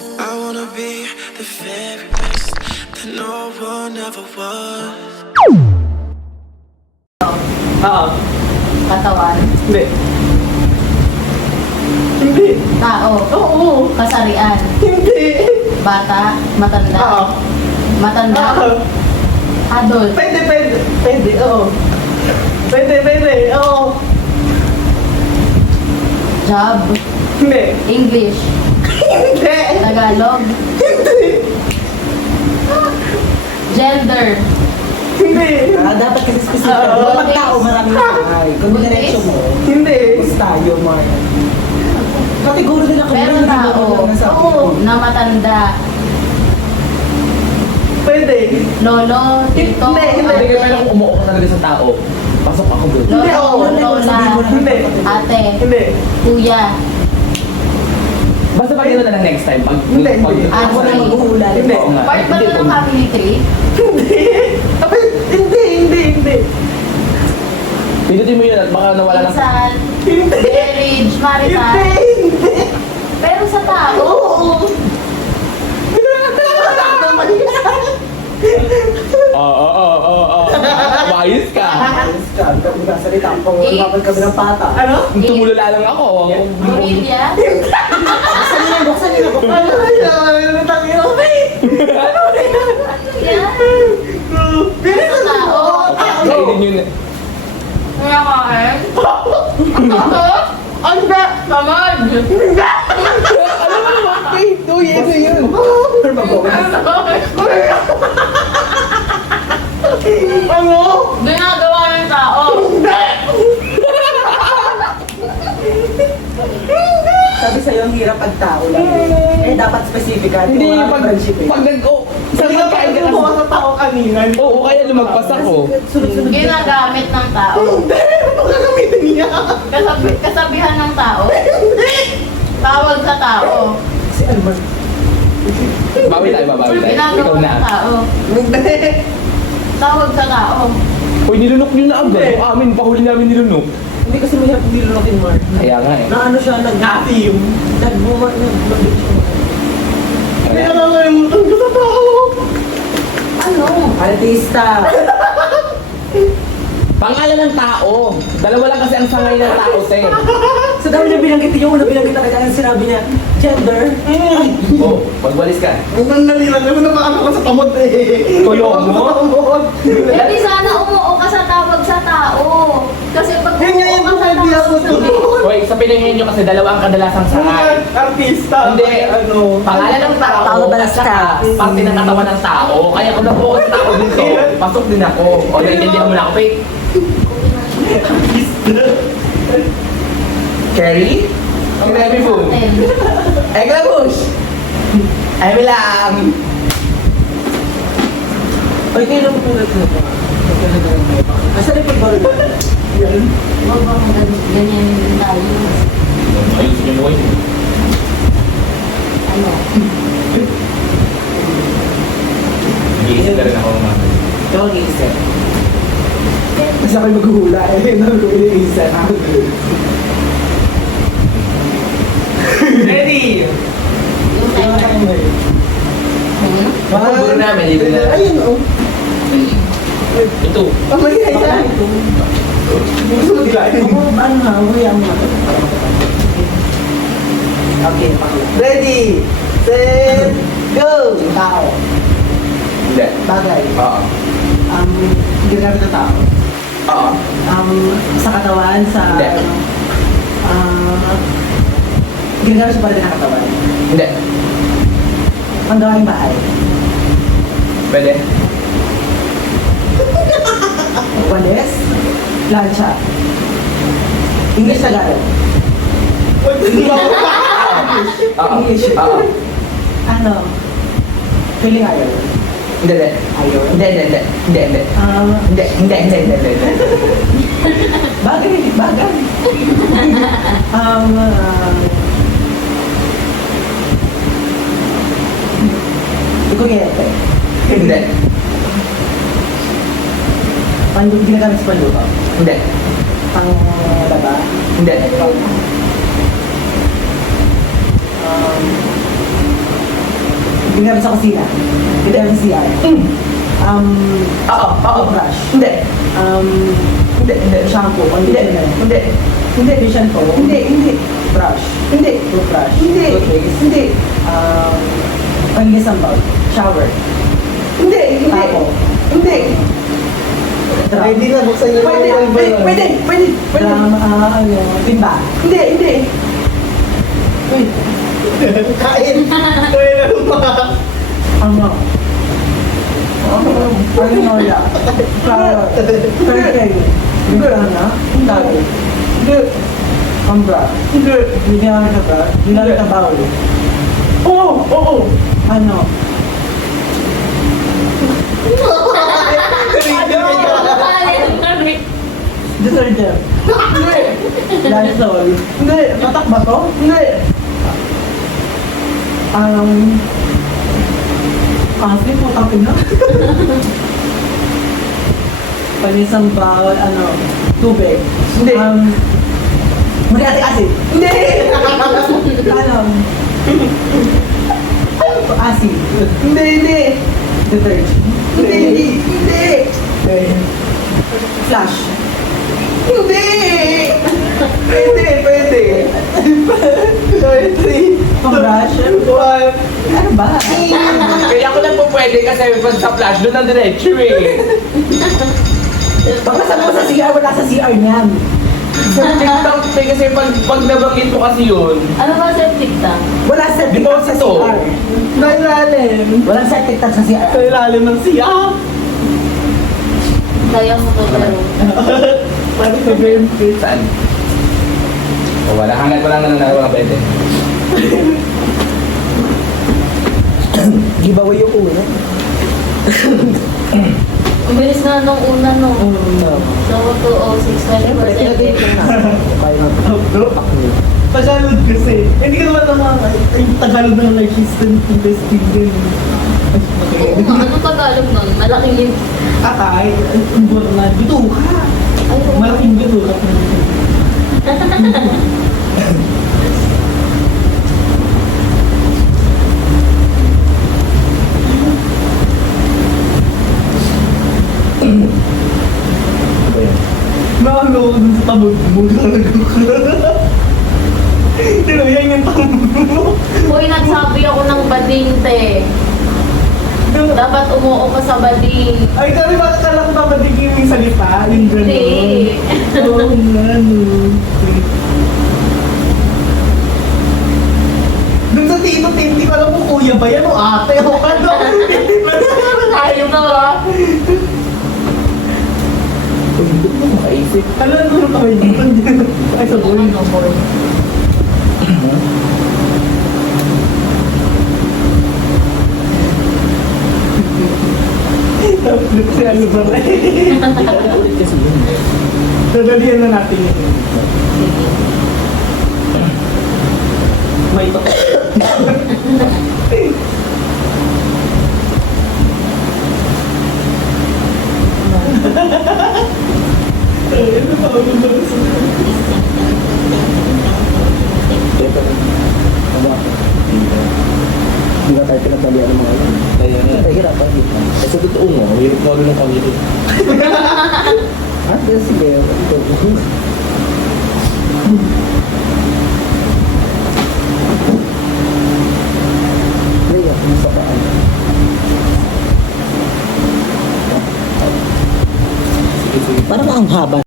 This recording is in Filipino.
I wanna be the very best that no one ever was. Oo. Katawan. Hindi. Hindi. Tao. Oo. Kasarian. Hindi. Bata. Matanda. Oo. Matanda. Oo. Adult. Pwede, pwede. Pwede, oo. Pwede, pwede, oo. Job. Hindi. English. Hindi. Tagalog. Hindi. Gender. Hindi. Dapat kasi specific. Oo. Pag tao, maraming tangay. Kung diretso mo, Hindi. mas tayo, Mark. Kategoro din ako. Pero tao. Oo. Na matanda. Pwede. Lolo. Tito. Hindi, hindi. Hindi ka lang umuo ka talaga sa tao. Pasok ako doon. Hindi, oo. Lola. Hindi. Ate. Hindi. Kuya. Basta pag na lang next time. Pag, Hindi, hindi. Ako na Ate. maghuhula. Hindi. Oo nga. Part ba Hindi ito po. ng family tree? Hindi. Hindi, hindi, hindi. Pindutin mo yun at baka nawala ng... Pinsan. Hindi. Marriage. Marital. Hindi. Pero sa tao. Oo. Oo. Mayos ka. Ayos ka. Kung kasalita ako, lumabal kami ng pata. Ano? Tumulala lang ako. Gorilla. Buksan niyo, buksan niyo. Ano yan? Natangin ako eh. Ano yan? Yan. Bilis Sa tao. Kainin yun. Kaya kain. Ang ba? Mamad. Alam mo naman, Faith. Uy, ano yun? Pero mabawas. Ano? Ginagawa ng tao. Sabi sa'yo, ang hirap pag tao lang. Eh, dapat specific ka. Hindi, Wala pag... friendship eh. Pag nag... Oh, sa Hindi ka magkain ka gumawa kasi... sa tao kanina. Oo, kaya lumagpas ako. Sunod-sunod. Ginagamit ng tao. Hindi. Ano gagamitin niya? Kasabihan ng tao. Tawag sa tao. Si Alman. Bawi tayo. Ikaw Ginagawa na. ng tao. Hindi. Tawag sa tao. Uy, nilunok nyo na agad. Hindi. Amin, pahuli namin nilunok. Hindi kasi mahirap nilunukin, Mark. Kaya nga eh. Na ano siya, Atim. nag-bumag. Hindi ka nakalimutan ko sa tao. Ano? Artista. Pangalan ng tao. Dalawa lang kasi ang sangay ng tao, te. Sa dami niya binanggit yung una binanggit na kaya sinabi niya, gender. Oh, magwalis ka. Ang nalilan naman na maano ka sa tamod eh. Tulong mo? Sa tamod. Hindi sana umuo ka sa tawag sa tao. Kasi pag Yun nga yung umuo ka idea ko sa to. Hoy, sa pinangin nyo kasi dalawa ang kadalasang sangay. Artista. Hindi. Ano. Pangalan ng tao Tao ba at saka parte ng katawan ng tao. Kaya kung nabuo sa tao dito, pasok din ako. O, naiintindihan mo na ako, Faith? Cherry? Ang baby food. Egg na bush. Ay, lang. Ay, kayo lang tulad mo ba? Asa rin pagbaro ba? Yan. Huwag bang ganyan din tayo. Ayusin niyo mo yun. Ano? Nag-iisip na rin ako ng mga. Ikaw ang iisip. Kasi ako'y maghuhula eh. Ano ko iniisip? Ready! Yung timer. Hmm? Mapapuro namin, libre na. Ayun oh. Ito. Ang magigaya. Gusto mo dilain? Ano nga, huwag mo. Okay, pakula. Ready, set, go! Tao. Hindi. Bagay. Oo. Ginagamit ng tao. Oo. Sa katawan, sa... Hindi. Ginagamit siya para din ng katawan. Hindi. Panggawaing bahay. Pwede. Walis. Lansya. English Tagalog. Oo. English. Oo. Ano? Feeling ayaw. Hindi, hindi. Ayaw. Hindi, hindi, hindi. Hindi, hindi. Hindi, hindi, hindi, hindi, hindi. Bagay, bagay. Ikuryente. Hindi. Ginagamit sa panluto. Hindi. Pang baba. Hindi. Ginamit sa kusina. Ginamit sa CR. Toothbrush. Hindi. Hindi. Shampoo. Conditioner. Hindi. Hindi. Shampoo. Hindi. Brush. Hindi. Toothbrush. Hindi. Toothpaste. Hindi. Palinis ang bawal. Shower. Hindi. Tapo. Hindi. Drop. Pwede na, buksan niyo Pwede. Timba. Hindi. Kain. Kaya na pa. Ano? Alinola. Flour. Turkey. Bigana. Tago. Hindi. Ambra. Hindi. Ginamit na ba? Ginamit na bawal. Oo. Ano? Detergent. Hindi. Lysol. Hindi. Tatak ba to? Hindi. Kasi po tapin na. Panisang bawal, tubig. Hindi. Muriatic acid. Hindi. Acid. Hindi. Detergent. Hindi. Flash. Hindi. Pwede. Pang-brush. Ano ba? Kaya ako lang po pwede kasi pag sa flash doon ang diretso eh. Baka sabi mo sa CR, wala sa CR niyan. Sa TikTok eh, kasi pag nabanggit mo kasi yun, Ano ba septic tank? Wala septic tank sa Deposito. CR. Nailalim. Walang septic tank sa CR. Sa ilalim ng siya. Kaya mo to laro. Pwede ka benefit. saan? O wala, hanggat wala nananawa ang pwede. Giveaway yung una. Ang bilis na nung una no. So, 206 per second. Tagalog kasi. Hindi ka naman naman yung Tagalog ng life system testing din. Oo nga, anong Tagalog nun? Malaking yun. Atay, ang buwan na, bituka. Ay, oo. Malaking bituka. Nakalo ko dun sa tabog mo. Pero yan yung tabog mo. Uy, nagsabi ako ng bading, te. Dapat umuo ka sa bading. Ay, kami makakala ko mabadigin yung salita. Yung gano'n. Hindi. Oo nga, no. Dun sa tito, hindi ko alam kung kuya ba yan o ate o ano. Ayaw na ba? Hindi mo makaisip. Ano na ano kami dito? Ay, sa boy. Ano, boy? Tapos si ano ba na Ulit kasi yun. Dadalihan na natin yun. Sige. May ito. Ayun, napawag mo sa Hindi na tayo pinagdalian ng mga yan. Kaya nga. Ay, hirapan dito. Eh sa totoo mo, hirap na ulit ng kami dito. Ah, sige. Ito. Ay, ako sa paan. Sige. Parang ang haba.